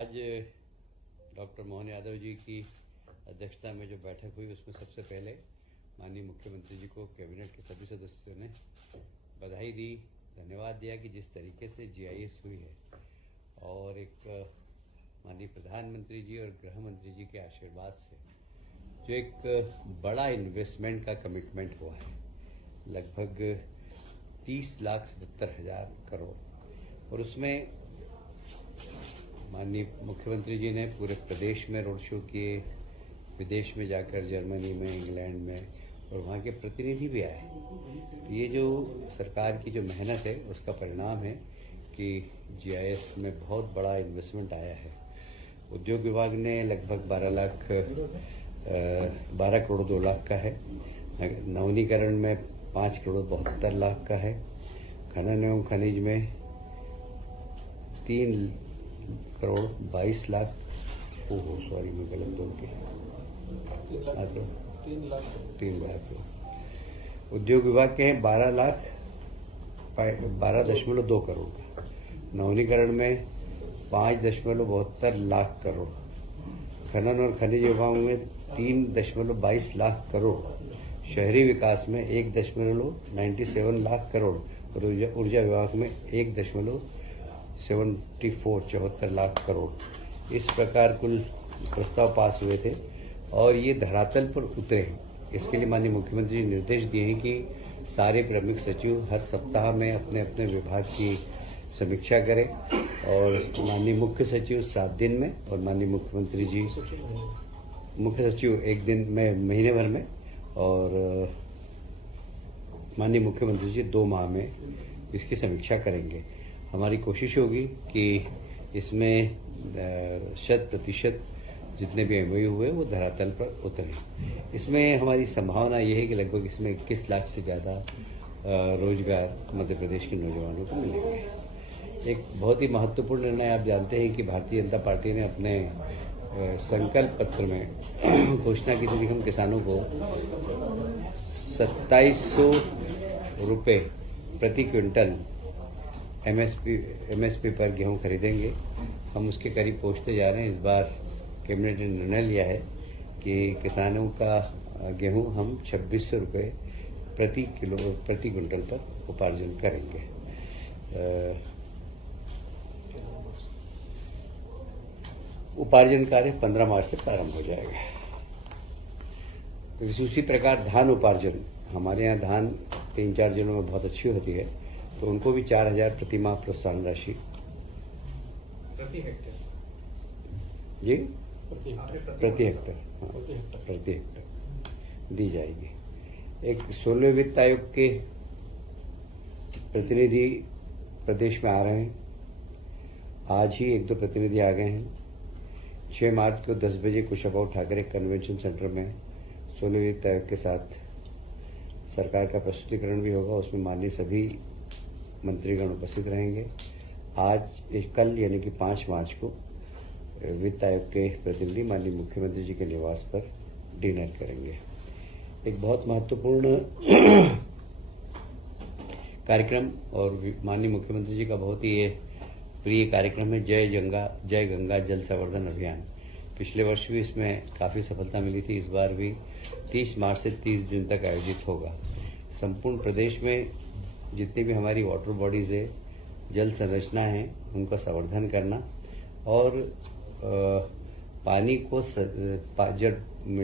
आज डॉक्टर मोहन यादव जी की अध्यक्षता में जो बैठक हुई उसमें सबसे पहले माननीय मुख्यमंत्री जी को कैबिनेट के सभी सदस्यों ने बधाई दी, धन्यवाद दिया कि जिस तरीके से जीआईएस हुई है और एक माननीय प्रधानमंत्री जी और गृह मंत्री जी के आशीर्वाद से जो एक बड़ा इन्वेस्टमेंट का कमिटमेंट हुआ है, लगभग 30,70,000 करोड़, और उसमें माननीय मुख्यमंत्री जी ने पूरे प्रदेश में रोड शो किए, विदेश में जाकर जर्मनी में, इंग्लैंड में, और वहाँ के प्रतिनिधि भी आए। तो ये जो सरकार की जो मेहनत है उसका परिणाम है कि जीआईएस में बहुत बड़ा इन्वेस्टमेंट आया है। उद्योग विभाग ने लगभग 12 करोड़ 2 लाख का है, नवीनीकरण में 5 करोड़ 72 लाख का है, खनन एवं खनिज में 3 करोड़ 22 लाख, सॉरी मैं गलत बोल के 3 लाख। उद्योग विभाग के हैं 12.2 करोड़ का, नवीनीकरण में 5.72 लाख करोड़, खनन और खनिज विभाग में 3.22 लाख करोड़, शहरी विकास में 1.97 लाख करोड़ और ऊर्जा विभाग में 1.74 लाख करोड़। इस प्रकार कुल प्रस्ताव पास हुए थे और ये धरातल पर उतरे हैं। इसके लिए माननीय मुख्यमंत्री जी निर्देश दिए हैं कि सारे प्रमुख सचिव हर सप्ताह में अपने अपने विभाग की समीक्षा करें और माननीय मुख्य सचिव 7 दिन में और माननीय मुख्यमंत्री जी मुख्य सचिव 1 दिन में महीने भर में और माननीय मुख्यमंत्री जी 2 माह में इसकी समीक्षा करेंगे। हमारी कोशिश होगी कि इसमें 100% जितने भी एमओयू हुए वो धरातल पर उतरे। इसमें हमारी संभावना ये है कि लगभग इसमें 21 लाख से ज़्यादा रोजगार मध्य प्रदेश के नौजवानों को मिलेंगे। एक बहुत ही महत्वपूर्ण निर्णय, आप जानते हैं कि भारतीय जनता पार्टी ने अपने संकल्प पत्र में घोषणा की थी कि हम किसानों को 2700 रुपये प्रति क्विंटल एमएसपी पर गेहूं खरीदेंगे। हम उसके करीब पहुंचते जा रहे हैं। इस बार कैबिनेट ने निर्णय लिया है कि किसानों का गेहूं हम 2600 रुपये प्रति क्विंटल पर उपार्जन करेंगे। उपार्जन कार्य 15 मार्च से प्रारंभ हो जाएगा। तो उसी प्रकार धान उपार्जन, हमारे यहाँ धान 3-4 जिलों में बहुत अच्छी होती है, तो उनको भी 4,000 प्रति माह प्रोत्साहन राशि प्रति हेक्टेयर दी जाएगी। एक 16वें वित्त आयोग के प्रतिनिधि प्रदेश में आ रहे हैं। आज ही 1-2 प्रतिनिधि आ गए हैं। 6 मार्च को 10 बजे कुशाभाऊ ठाकरे कन्वेंशन सेंटर में 16वें वित्त आयोग के साथ सरकार का प्रस्तुतिकरण भी होगा। उसमें माननीय सभी मंत्रीगण उपस्थित रहेंगे। कल यानी कि 5 मार्च को वित्त आयोग के प्रतिनिधि माननीय मुख्यमंत्री जी के निवास पर डिनर करेंगे। एक बहुत महत्वपूर्ण कार्यक्रम और माननीय मुख्यमंत्री जी का बहुत ही प्रिय कार्यक्रम है जय गंगा जल संवर्धन अभियान। पिछले वर्ष भी इसमें काफ़ी सफलता मिली थी। इस बार भी 30 मार्च से 30 जून तक आयोजित होगा। संपूर्ण प्रदेश में जितनी भी हमारी वाटर बॉडीज़ है, जल संरचना है, उनका संवर्धन करना और पानी को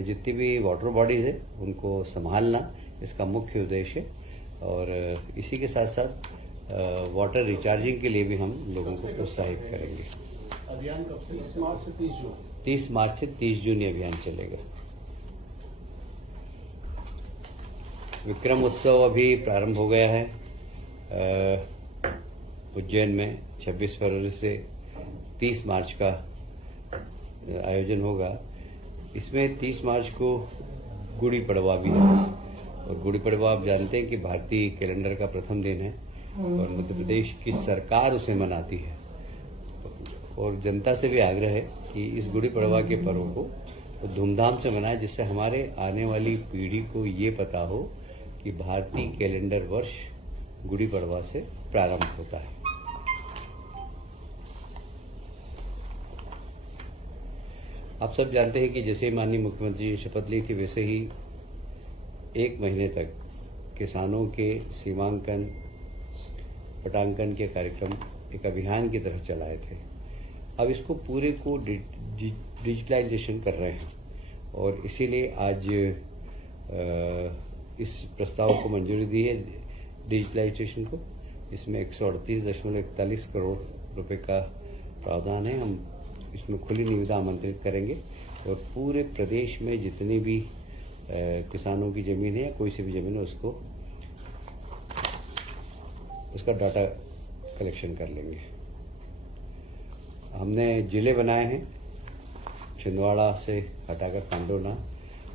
जितनी भी वाटर बॉडीज़ है उनको संभालना, इसका मुख्य उद्देश्य है। और इसी के साथ साथ वाटर रिचार्जिंग के लिए भी हम लोगों को प्रोत्साहित करेंगे। अभियान कब से? 30 मार्च से 30 जून। 30 मार्च से 30 जून ये अभियान चलेगा। विक्रम उत्सव अभी प्रारंभ हो गया है उज्जैन में। 26 फरवरी से 30 मार्च का आयोजन होगा। इसमें 30 मार्च को गुड़ी पड़वा भी है और गुड़ी पड़वा आप जानते हैं कि भारतीय कैलेंडर का प्रथम दिन है और मध्य प्रदेश की सरकार उसे मनाती है। और जनता से भी आग्रह है कि इस गुड़ी पड़वा के पर्व को धूमधाम से मनाएं, जिससे हमारे आने वाली पीढ़ी को ये पता हो कि भारतीय कैलेंडर वर्ष गुड़ी पड़वा से प्रारंभ होता है। आप सब जानते हैं कि जैसे ही माननीय मुख्यमंत्री ने शपथ ली थी, वैसे ही 1 महीने तक किसानों के सीमांकन पटांकन के कार्यक्रम एक अभियान की तरह चलाए थे। अब इसको पूरे को डिजिटलाइजेशन कर रहे हैं और इसीलिए आज इस प्रस्ताव को मंजूरी दी है डिजिटलाइजेशन को। इसमें 138.41 करोड़ रुपए का प्रावधान है। हम इसमें खुली निविदा आमंत्रित करेंगे और पूरे प्रदेश में जितनी भी किसानों की जमीन है या कोई सी भी जमीन है उसका डाटा कलेक्शन कर लेंगे। हमने जिले बनाए हैं, छिंदवाड़ा से हटाकर पांडुना।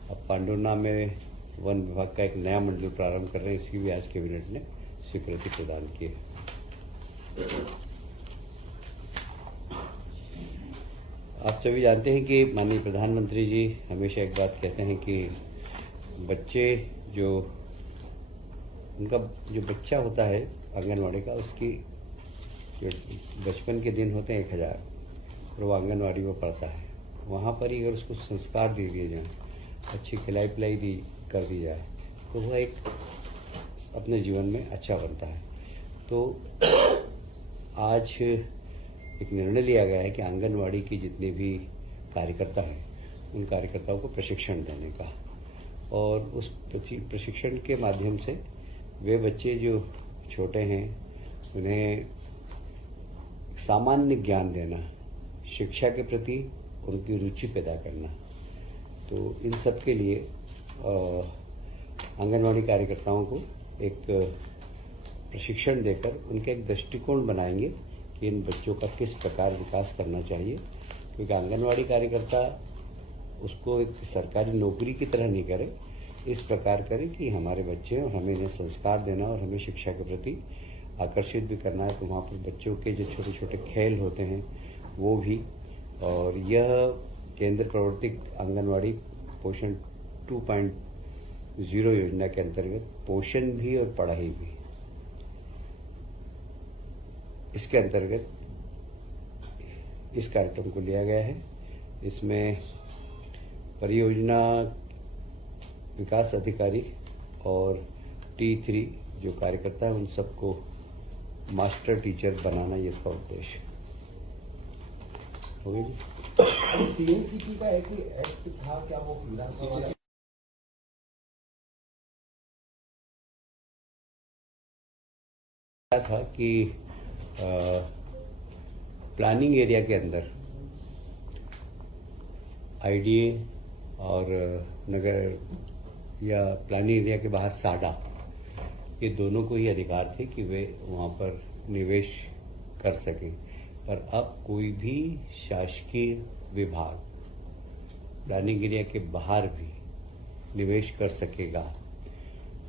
अब पांडुना में वन विभाग का एक नया मंडल प्रारंभ कर रहे हैं, इसकी भी आज कैबिनेट ने स्वीकृति प्रदान की है। आप सभी जानते हैं कि माननीय प्रधानमंत्री जी हमेशा एक बात कहते हैं कि बच्चे उनका जो बच्चा होता है आंगनवाड़ी का, उसकी जो बचपन के दिन होते हैं 1000 और वो आंगनवाड़ी में पढ़ता है। वहाँ पर ही अगर उसको संस्कार दे दिए जाएँ, अच्छी खिलाई पिलाई कर दी जाए, तो वह एक अपने जीवन में अच्छा बनता है। तो आज एक निर्णय लिया गया है कि आंगनवाड़ी की जितने भी कार्यकर्ता हैं उन कार्यकर्ताओं को प्रशिक्षण देने का, और उस प्रशिक्षण के माध्यम से वे बच्चे जो छोटे हैं उन्हें सामान्य ज्ञान देना, शिक्षा के प्रति उनकी रुचि पैदा करना। तो इन सब के लिए आंगनवाड़ी कार्यकर्ताओं को एक प्रशिक्षण देकर उनका एक दृष्टिकोण बनाएंगे कि इन बच्चों का किस प्रकार विकास करना चाहिए। क्योंकि आंगनवाड़ी कार्यकर्ता उसको एक सरकारी नौकरी की तरह नहीं करे, इस प्रकार करे कि हमारे बच्चे और हमें इन्हें संस्कार देना और हमें शिक्षा के प्रति आकर्षित भी करना है। तो वहाँ पर बच्चों के जो छोटे छोटे खेल होते हैं वो भी, और यह केंद्र प्रवर्तित आंगनवाड़ी पोषण 2.0 योजना के अंतर्गत पोषण भी और पढ़ाई भी, इसके अंतर्गत इस कार्यक्रम को लिया गया है। इसमें परियोजना विकास अधिकारी और T3 जो कार्यकर्ता है उन सबको मास्टर टीचर बनाना, ये इसका उद्देश्य हो गया जी। टीएनसीपी का एक एक्ट था क्या, वो विधानसभा था कि प्लानिंग एरिया के अंदर आईडीए और नगर या प्लानिंग एरिया के बाहर साडा, ये दोनों को ही अधिकार थे कि वे वहां पर निवेश कर सकें। पर अब कोई भी शासकीय विभाग प्लानिंग एरिया के बाहर भी निवेश कर सकेगा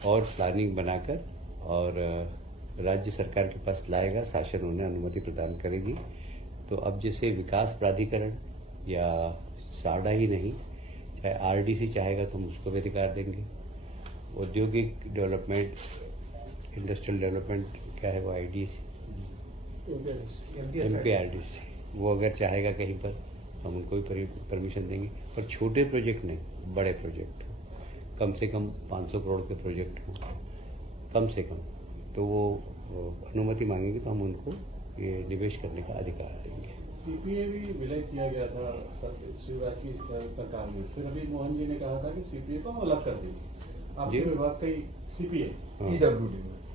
और प्लानिंग बनाकर और राज्य सरकार के पास लाएगा, शासन उन्हें अनुमति प्रदान करेगी। तो अब जैसे विकास प्राधिकरण या साडा ही नहीं, चाहे आरडीसी चाहेगा तो हम उसको भी अधिकार देंगे। औद्योगिक डेवलपमेंट, इंडस्ट्रियल डेवलपमेंट क्या है वो आईडीसी, एमपीआरडीसी, वो अगर चाहेगा कहीं पर तो हम उनको भी परमिशन देंगे। पर छोटे प्रोजेक्ट नहीं, बड़े प्रोजेक्ट हो, कम से कम 500 करोड़ के प्रोजेक्ट हो कम से कम, तो वो अनुमति मांगेंगे तो हम उनको ये निवेश करने का अधिकार देंगे। सीपीए भी विलय किया गया था शिवराज की सरकार में, फिर अभी मोहन जी ने कहा था कि सीपीए को हम अलग कर देंगे। आपके विभाग का सीपीए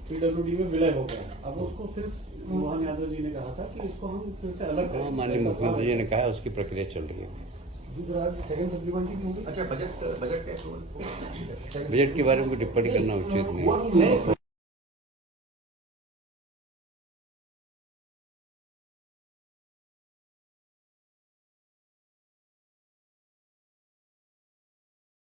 पीडब्ल्यूडी में विलय हो गया, अब उसको फिर मोहन यादव जी ने कहा था कि इसको हम फिर से अलग करें। माननीय मुख्यमंत्री जी ने कहा उसकी प्रक्रिया चल रही है। अच्छा, बजट बजट के बारे में टिप्पणी करना उचित नहीं है।